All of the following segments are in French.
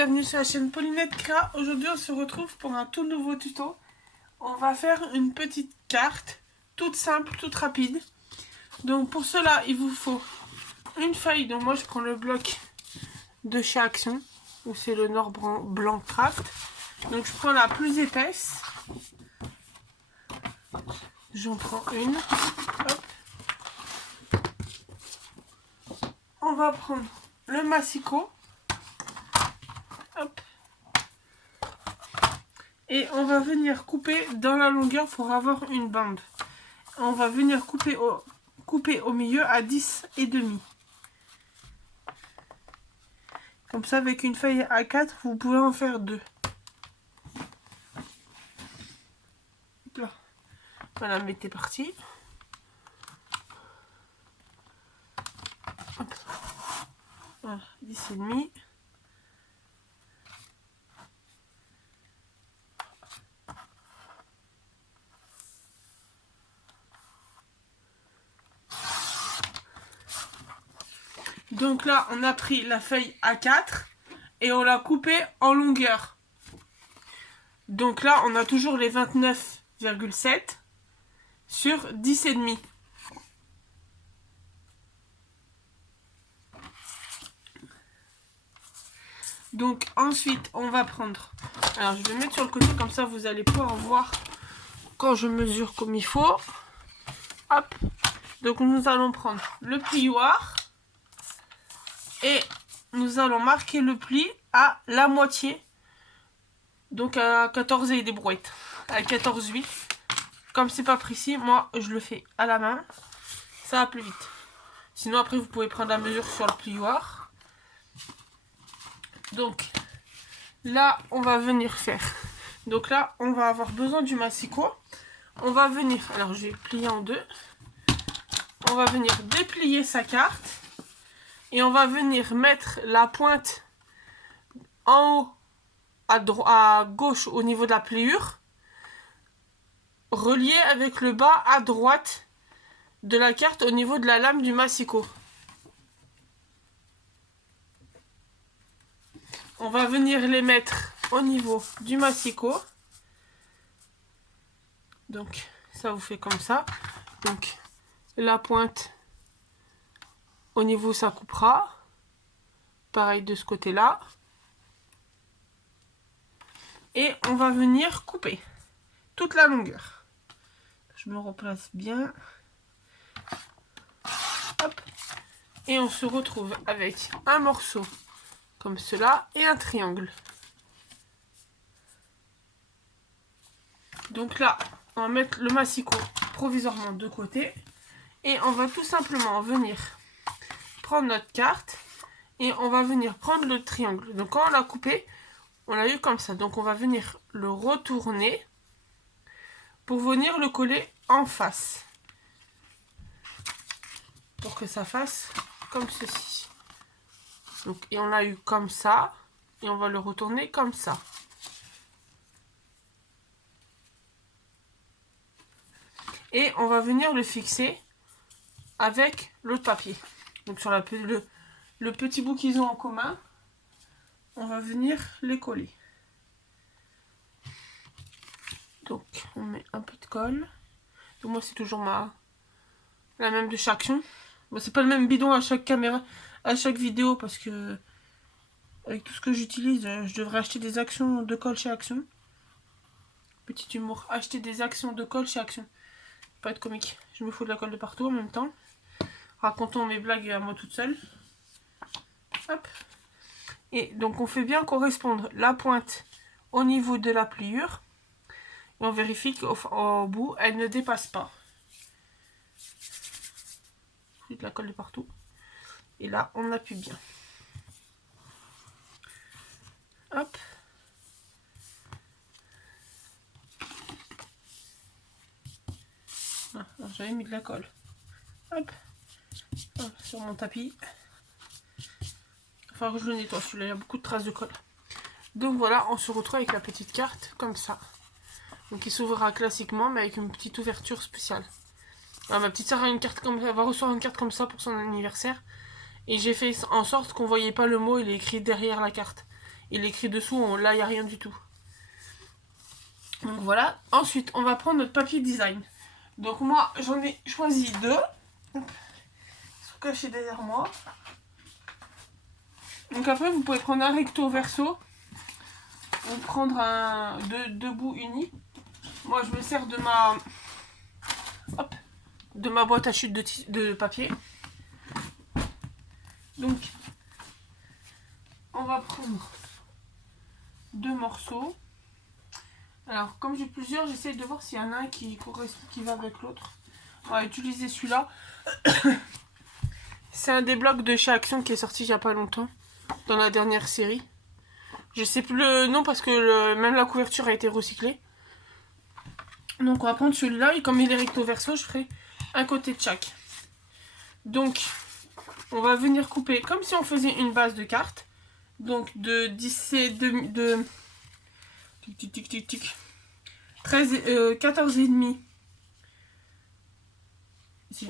bienvenue sur la chaîne Paulinette Kra. Aujourd'hui on se retrouve pour un tout nouveau tuto. On va faire une petite carte, toute simple, toute rapide. Donc pour cela il vous faut une feuille, donc moi je prends le bloc de chez Action, où c'est le Nord Blanc Craft. Donc je prends la plus épaisse. J'en prends une. Hop. On va prendre le massicot. Hop. Et on va venir couper dans la longueur pour avoir une bande. On va venir couper au milieu à 10,5. Comme ça, avec une feuille A4, vous pouvez en faire deux. Là. Voilà, mettez parti. Hop. Voilà, 10,5. Donc là, on a pris la feuille A4 et on l'a coupée en longueur. Donc là, on a toujours les 29,7 sur 10,5. Donc ensuite, on va prendre... Alors, je vais mettre sur le côté, comme ça, vous allez pouvoir voir quand je mesure comme il faut. Hop. Donc, nous allons prendre le plioir. Et nous allons marquer le pli à la moitié. Donc à 14 et des brouettes. À 14,8. Comme c'est pas précis, moi je le fais à la main. Ça va plus vite. Sinon après vous pouvez prendre la mesure sur le plioir. Donc là on va venir faire. Donc là on va avoir besoin du massicot. On va venir, alors je vais plier en deux. On va venir déplier sa carte. Et on va venir mettre la pointe en haut, à gauche au niveau de la pliure, reliée avec le bas à droite de la carte au niveau de la lame du massicot. On va venir les mettre au niveau du massicot. Donc ça vous fait comme ça. Donc la pointe au niveau ça coupera. Pareil de ce côté-là. Et on va venir couper toute la longueur. Je me replace bien. Hop. Et on se retrouve avec un morceau comme cela et un triangle. Donc là, on va mettre le massicot provisoirement de côté. Et on va tout simplement venir prendre notre carte. Et on va venir prendre le triangle. Donc quand on l'a coupé, on l'a eu comme ça. Donc on va venir le retourner pour venir le coller en face. Pour que ça fasse comme ceci. Donc, et on l'a eu comme ça. Et on va le retourner comme ça. Et on va venir le fixer avec l'autre papier. Donc sur le petit bout qu'ils ont en commun, on va venir les coller. Donc on met un peu de colle. Donc moi c'est toujours la même de chaque Action. Bon, c'est pas le même bidon à chaque caméra, à chaque vidéo, parce que avec tout ce que j'utilise, je devrais acheter des actions de colle chez Action. Petit humour, acheter des actions de colle chez Action. Pas être comique. Je me fous de la colle de partout en même temps. Racontons mes blagues à moi toute seule. Hop. Et donc on fait bien correspondre la pointe au niveau de la pliure. Et on vérifie qu'au bout, elle ne dépasse pas. Je de la colle de partout. Et là, on appuie bien. Hop. Ah, j'avais mis de la colle. Hop. Hop. Sur mon tapis. Enfin, je le nettoie, celui-là, il y a beaucoup de traces de colle. Donc voilà, on se retrouve avec la petite carte comme ça. Donc il s'ouvrira classiquement, mais avec une petite ouverture spéciale. Alors, ma petite soeur a une carte comme ça, elle va recevoir une carte comme ça pour son anniversaire. Et j'ai fait en sorte qu'on ne voyait pas le mot, il est écrit derrière la carte. il écrit dessous, là il n'y a rien du tout. Donc voilà. Ensuite, on va prendre notre papier design. Donc moi, j'en ai choisi 2. Ils sont cachés derrière moi. Donc après, vous pouvez prendre un recto verso ou prendre deux bouts unis. Moi, je me sers de ma boîte à chute de papier. Donc, on va prendre 2 morceaux. Alors, comme j'ai plusieurs, j'essaie de voir s'il y en a un qui correspond, qui va avec l'autre. On va utiliser celui-là. C'est un des blocs de chez Action qui est sorti il n'y a pas longtemps, dans la dernière série. Je sais plus le nom parce que même la couverture a été recyclée. Donc on va prendre celui-là et comme il est recto verso, je ferai un côté de chaque. Donc on va venir couper comme si on faisait une base de carte. Donc de 10 et de 13 14,5.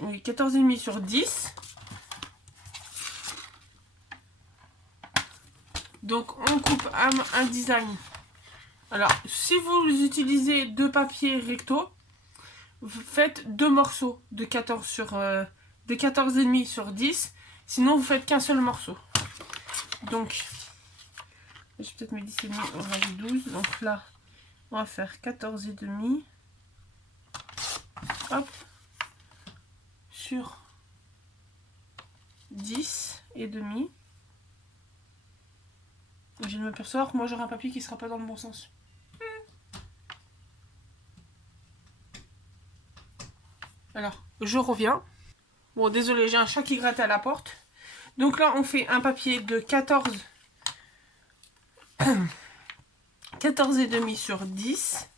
Oui, 14,5 sur 10. Donc on coupe un design. Alors si vous utilisez 2 papiers recto, vous faites 2 morceaux de 14 sur de 14,5 sur 10. Sinon vous faites qu'un seul morceau. Donc je vais peut-être mettre 10,5, on va faire 12. Donc là on va faire 14,5. Hop. Sur 10,5. Je viens de m'apercevoir que moi j'aurai un papier qui sera pas dans le bon sens. Alors, je reviens. Bon, désolé, j'ai un chat qui gratte à la porte. Donc là, on fait un papier de 14,5 sur 10.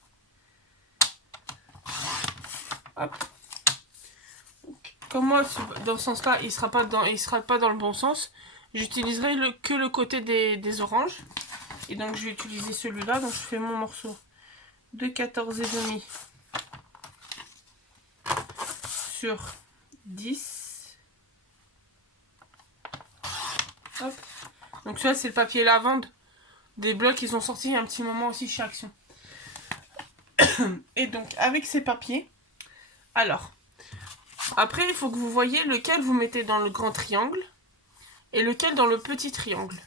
Hop. Comme moi, dans ce sens-là, il sera pas dans le bon sens. J'utiliserai que le côté des oranges. Et donc, je vais utiliser celui-là. Donc, je fais mon morceau de 14,5 sur 10. Hop. Donc, ça, c'est le papier lavande des blocs qui sont sortis il y a un petit moment aussi chez Action. Et donc, avec ces papiers, alors, après, il faut que vous voyez lequel vous mettez dans le grand triangle et lequel dans le petit triangle.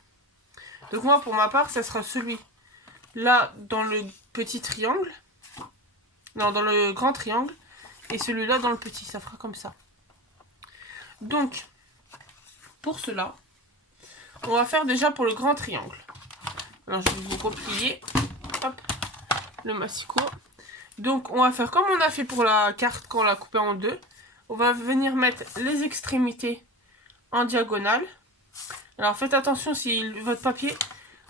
Donc moi, pour ma part, ça sera celui-là dans le petit triangle. Non, dans le grand triangle. Et celui-là dans le petit. Ça fera comme ça. Donc, pour cela, on va faire déjà pour le grand triangle. Alors, je vais vous replier. Hop, le massicot. Donc, on va faire comme on a fait pour la carte quand on l'a coupée en 2. On va venir mettre les extrémités en diagonale. Alors faites attention si votre papier,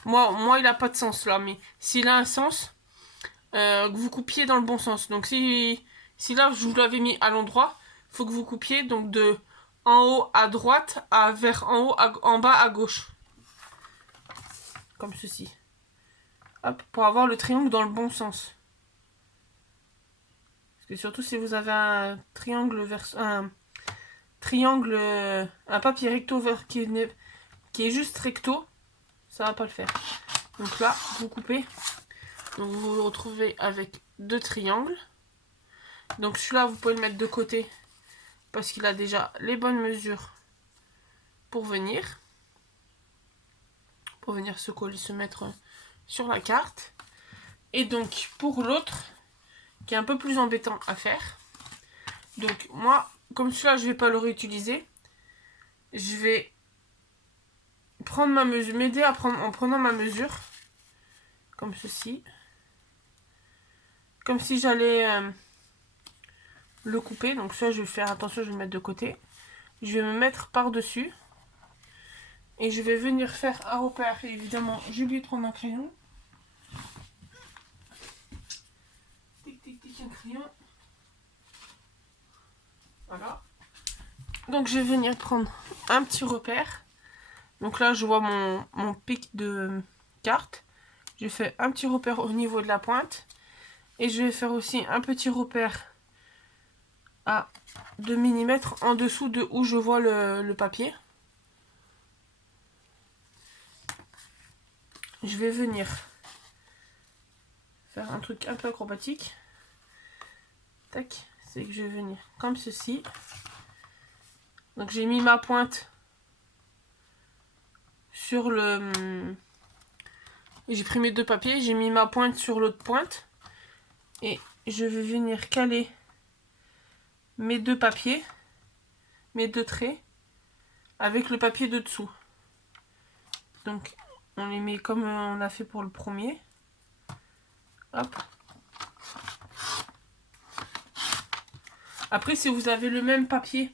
moi il n'a pas de sens là, mais s'il a un sens, que vous coupiez dans le bon sens. Donc si là je vous l'avais mis à l'endroit, il faut que vous coupiez donc de en haut à droite vers en bas à gauche. Comme ceci. Hop, pour avoir le triangle dans le bon sens. Parce que surtout si vous avez un papier recto qui est juste recto, ça va pas le faire. Donc là, vous coupez. Donc vous vous retrouvez avec 2 triangles. Donc celui-là, vous pouvez le mettre de côté parce qu'il a déjà les bonnes mesures pour venir se mettre sur la carte. Et donc pour l'autre, qui est un peu plus embêtant à faire. Donc moi, comme celui-là, je vais pas le réutiliser. Je vais prendre ma mesure, m'aider à prendre en prenant ma mesure, comme ceci, comme si j'allais le couper. Donc ça, je vais faire attention, je vais le mettre de côté. Je vais me mettre par dessus et je vais venir faire un repère. Et évidemment, j'ai oublié de prendre un crayon. Tic tic tic, un crayon. Voilà. Donc je vais venir prendre un petit repère. Donc là, je vois mon pic de carte. Je fais un petit repère au niveau de la pointe. Et je vais faire aussi un petit repère à 2 mm en dessous de où je vois le papier. je vais venir faire un truc un peu acrobatique. Tac, c'est que je vais venir comme ceci. Donc j'ai mis ma pointe sur le... J'ai pris mes deux papiers, j'ai mis ma pointe sur l'autre pointe. Et je vais venir caler mes deux papiers, mes deux traits, avec le papier de dessous. Donc on les met comme on a fait pour le premier. Hop. Après, si vous avez le même papier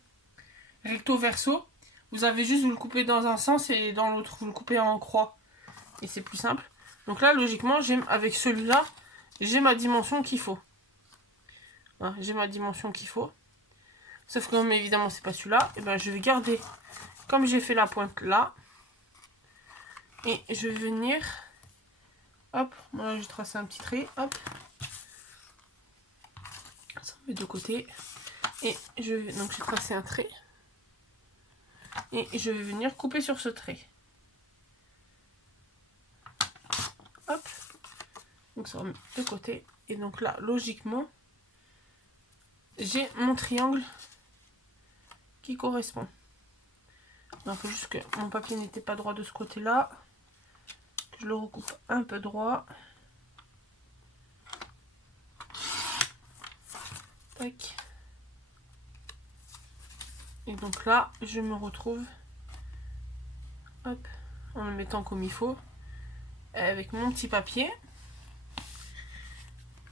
recto verso, vous avez juste vous le coupez dans un sens et dans l'autre vous le coupez en croix. Et c'est plus simple. Donc là, logiquement, avec celui-là, j'ai ma dimension qu'il faut. Voilà, j'ai ma dimension qu'il faut. Sauf que comme évidemment c'est pas celui-là, et ben je vais garder comme j'ai fait la pointe là. Et je vais venir. Hop, moi je vais tracer un petit trait. Hop. Ça met de côté. Et donc j'ai tracé un trait. Et je vais venir couper sur ce trait. Hop. Donc ça remet de côté. Et donc là, logiquement, j'ai mon triangle qui correspond. Il faut juste que mon papier n'était pas droit de ce côté-là. Je le recoupe un peu droit. Tac. Et donc là, je me retrouve, hop, en le mettant comme il faut, avec mon petit papier.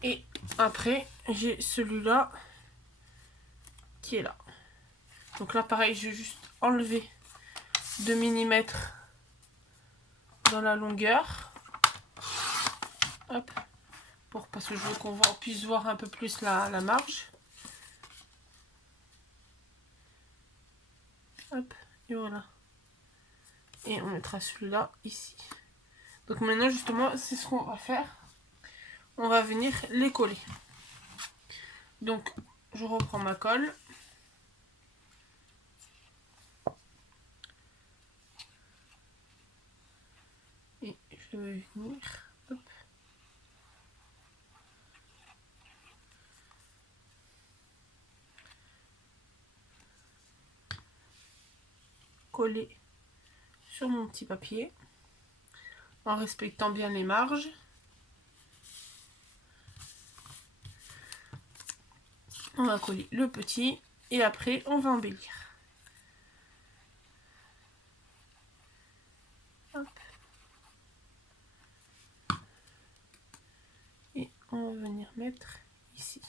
Et après, j'ai celui-là qui est là. Donc là, pareil, je vais juste enlever 2 mm dans la longueur. Hop. Parce que je veux qu'on puisse voir un peu plus la marge. Hop, et voilà. Et on mettra celui-là ici. Donc maintenant, justement, c'est ce qu'on va faire. On va venir les coller. Donc, je reprends ma colle. Et je vais venir... Hop. Coller sur mon petit papier en respectant bien les marges. On va coller le petit et après on va embellir. Hop. Et on va venir mettre ici.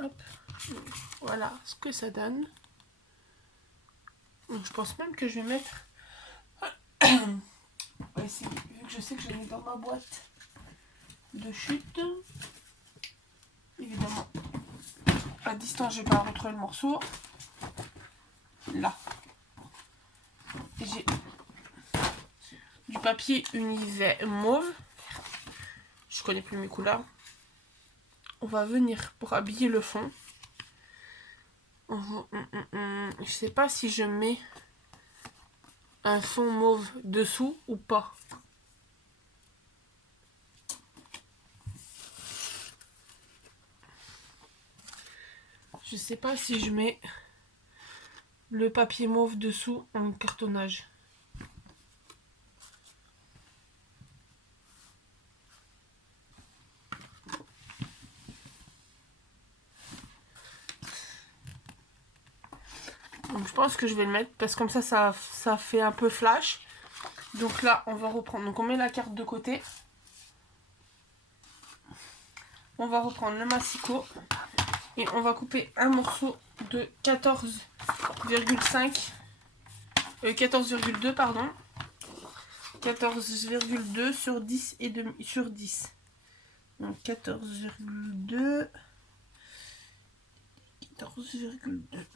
Hop. Voilà ce que ça donne. Donc, je pense même que je vais mettre... On va essayer, vu que je sais que je l'ai mis dans ma boîte de chute. Évidemment, à distance, je vais pas retrouver le morceau. Là. J'ai du papier univers mauve. Je connais plus mes couleurs. On va venir pour habiller le fond. Je sais pas si je mets un fond mauve dessous ou pas. Je sais pas si je mets le papier mauve dessous en cartonnage. Donc je pense que je vais le mettre parce que comme ça fait un peu flash. Donc là, on va reprendre. Donc on met la carte de côté. On va reprendre le massicot. Et on va couper un morceau de 14,5. 14,2 pardon. 14,2 sur 10 et demi sur 10. Donc 14,2. 14,2.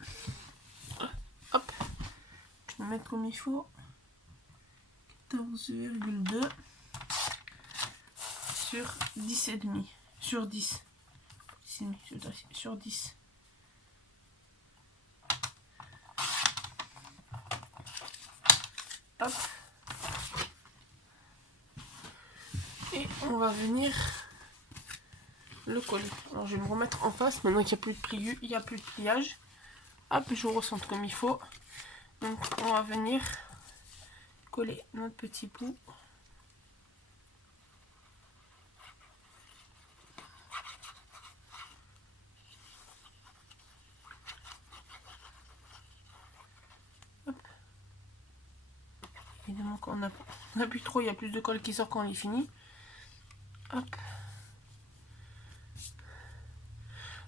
Hop. Je vais mettre comme il faut. 14,2 sur 10 et demi. Sur 10. Sur 10. on va venir le coller. Alors je vais me remettre en face maintenant qu'il n'y a plus de pliage, il n'y a plus de pliage. Hop, je recentre comme il faut. Donc on va venir coller notre petit bout. Hop. Évidemment quand on appuie trop, il y a plus de colle qui sort quand on est fini. Hop.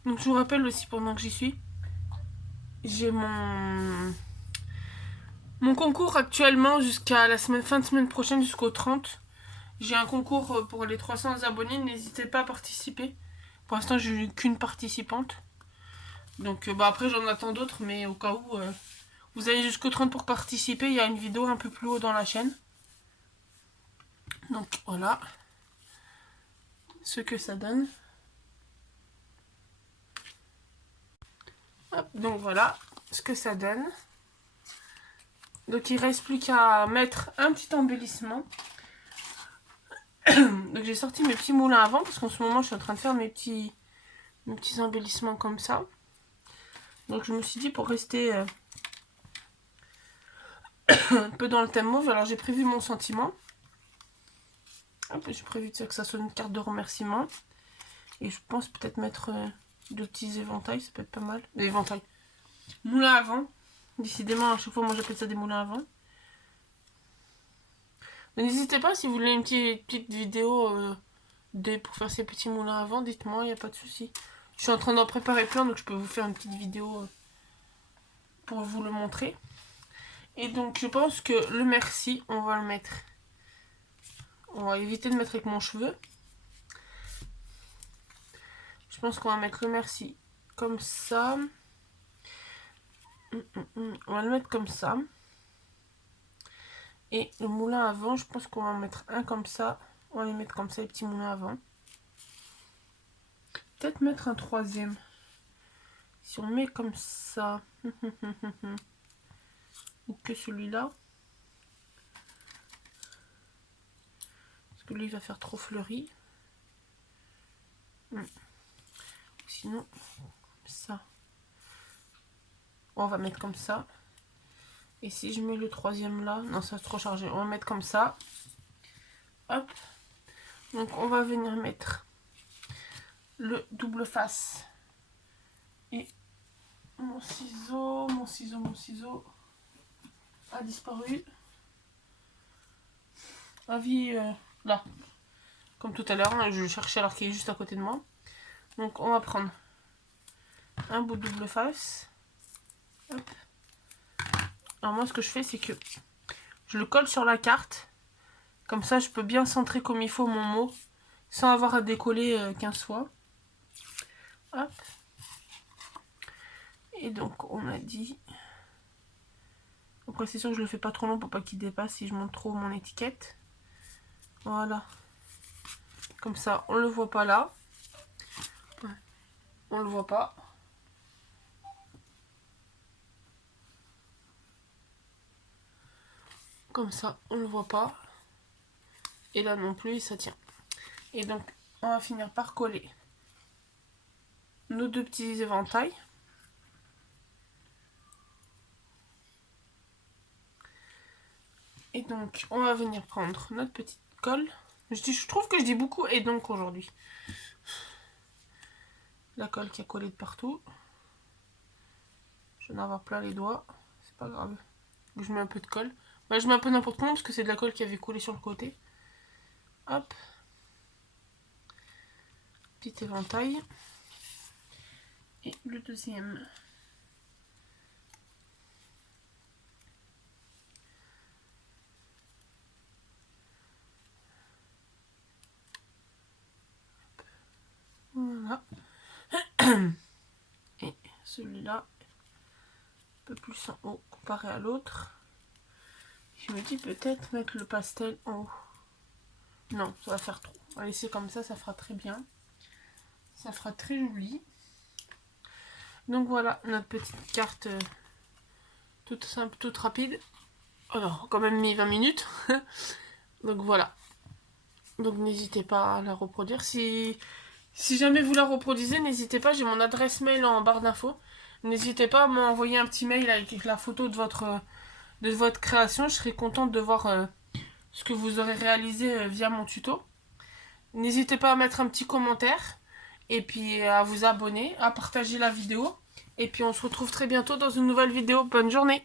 Donc je vous rappelle aussi pendant que j'y suis, j'ai mon concours actuellement jusqu'à la fin de semaine prochaine, jusqu'au 30. J'ai un concours pour les 300 abonnés, n'hésitez pas à participer. Pour l'instant, j'ai eu qu'une participante. Donc après, j'en attends d'autres, mais au cas où vous avez jusqu'au 30 pour participer, il y a une vidéo un peu plus haut dans la chaîne. Donc voilà ce que ça donne. Hop, donc voilà ce que ça donne. Donc il reste plus qu'à mettre un petit embellissement. Donc j'ai sorti mes petits moulins à vent parce qu'en ce moment je suis en train de faire mes petits embellissements comme ça. Donc je me suis dit pour rester un peu dans le thème mauve, alors j'ai prévu mon sentiment. J'ai prévu que ça soit une carte de remerciement. Et je pense peut-être mettre deux petits éventails, ça peut être pas mal. Des éventails. Moulins à vent. Décidément, à chaque fois, moi j'appelle ça des moulins à vent. N'hésitez pas si vous voulez une petite vidéo pour faire ces petits moulins à vent, dites-moi, il n'y a pas de souci. Je suis en train d'en préparer plein, donc je peux vous faire une petite vidéo pour vous le montrer. Et donc je pense que le merci, on va le mettre. On va éviter de mettre avec mon cheveu. Je pense qu'on va mettre le merci comme ça. On va le mettre comme ça. Et le moulin à vent, je pense qu'on va en mettre un comme ça. On va les mettre comme ça, les petits moulins à vent. Peut-être mettre un troisième. Si on met comme ça. Ou que celui-là. Parce que lui, il va faire trop fleuri. Sinon, ça. On va mettre comme ça. Et si je mets le troisième là, non, ça va trop chargé. On va mettre comme ça. Hop. Donc on va venir mettre le double face. Et mon ciseau a disparu. Avis là. Comme tout à l'heure, hein, je le cherchais alors qu'il est juste à côté de moi. Donc on va prendre un bout de double face. Hop. Alors moi ce que je fais c'est que je le colle sur la carte. Comme ça je peux bien centrer comme il faut mon mot. Sans avoir à décoller 15 fois. Hop. Et donc on a dit. Après c'est sûr que je le fais pas trop long pour pas qu'il dépasse si je monte trop mon étiquette. Voilà. Comme ça on le voit pas là. On le voit pas. Comme ça on le voit pas. Et là non plus ça tient. Et donc on va finir par coller nos deux petits éventails. Et donc on va venir prendre notre petite colle. Je trouve que je dis beaucoup et donc aujourd'hui. La colle qui a collé de partout. Je vais en avoir plein les doigts. C'est pas grave. Je mets un peu de colle. Bah, je mets un peu n'importe comment parce que c'est de la colle qui avait collé sur le côté. Hop. Petit éventail. Et le deuxième. Voilà. Et celui-là, un peu plus en haut comparé à l'autre. Je me dis peut-être mettre le pastel en haut. Non, ça va faire trop. On va laisser comme ça fera très bien. Ça fera très joli. Donc voilà, notre petite carte toute simple, toute rapide. Alors, quand même mis 20 minutes. Donc voilà. Donc n'hésitez pas à la reproduire. Si jamais vous la reproduisez, n'hésitez pas, j'ai mon adresse mail en barre d'infos. N'hésitez pas à m'envoyer un petit mail avec la photo de votre création. Je serai contente de voir ce que vous aurez réalisé via mon tuto. N'hésitez pas à mettre un petit commentaire et puis à vous abonner, à partager la vidéo. Et puis on se retrouve très bientôt dans une nouvelle vidéo. Bonne journée!